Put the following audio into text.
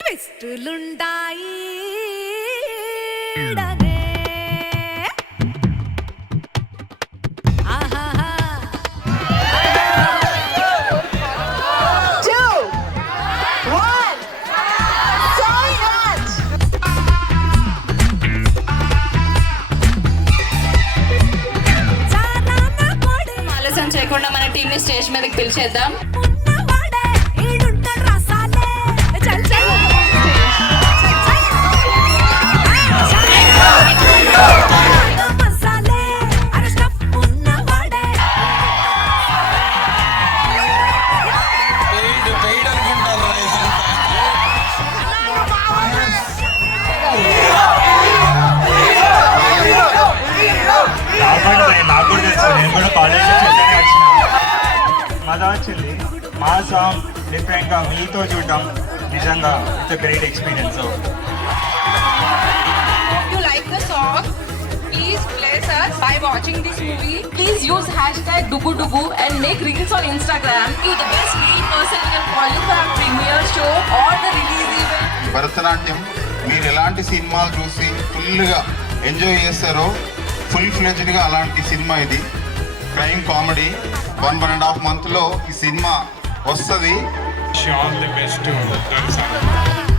ట్విస్టులుంటాయి ఆలస్యం చేయకుండా మన టీమ్ ని స్టేజ్ మీదకి పిలిచేద్దాం. నాకు కూడా తెలుసు, నేను కూడా కాలేజ్లో చూడడానికి వచ్చిన మజా వచ్చింది. మా సాంగ్ డిఫరెంట్గా మీతో చూడడం నిజంగా it's a great experience. If you like the song, please bless us by watching this movie. Please use #dugudugu and make reels on Instagram. You the best lead person you can follow for our premiere show or the release event. Bharatanatyam మీరు ఎలాంటి సినిమాలు చూసి ఫుల్గా enjoy చేస్తారో full ఫ్లెజ్డ్గా అలాంటి cinema ఇది. Crime comedy 1.5 monthలో ఈ cinema వస్తుంది. All the best to